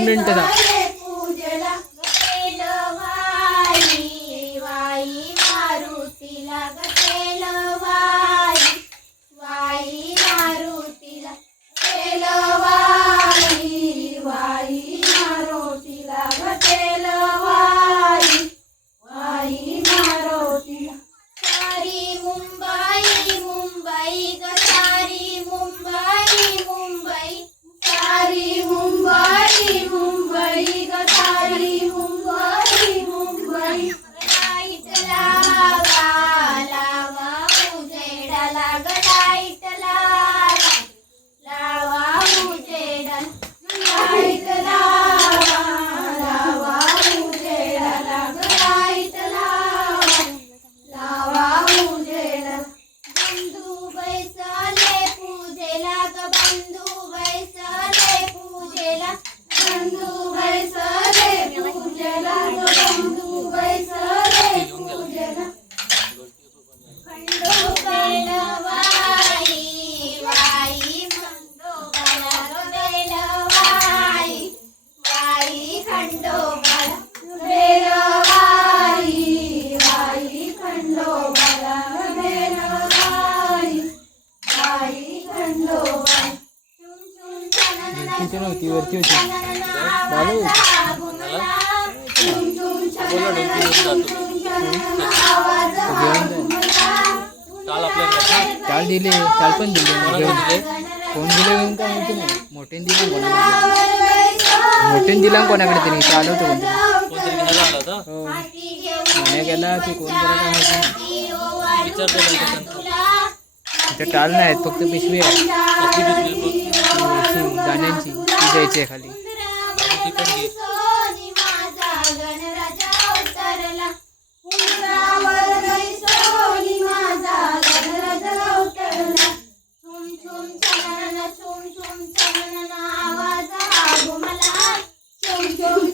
గవర్నమెంట్దా खंडोबाला वरती होती चालू काल दिले. काल पण दिले. कोण दिले घेऊन काय माहिती नाही मोठ्यान दिले कोणाकडे मोठ्याने दिला? कोणाकडे त्यांनी चालवतो कोणतरी नाही गेला की कोण तिथे टाल नाही फक्त पिशवी आहे. गाण्यांची ती द्यायची आहे खाली. Thank you.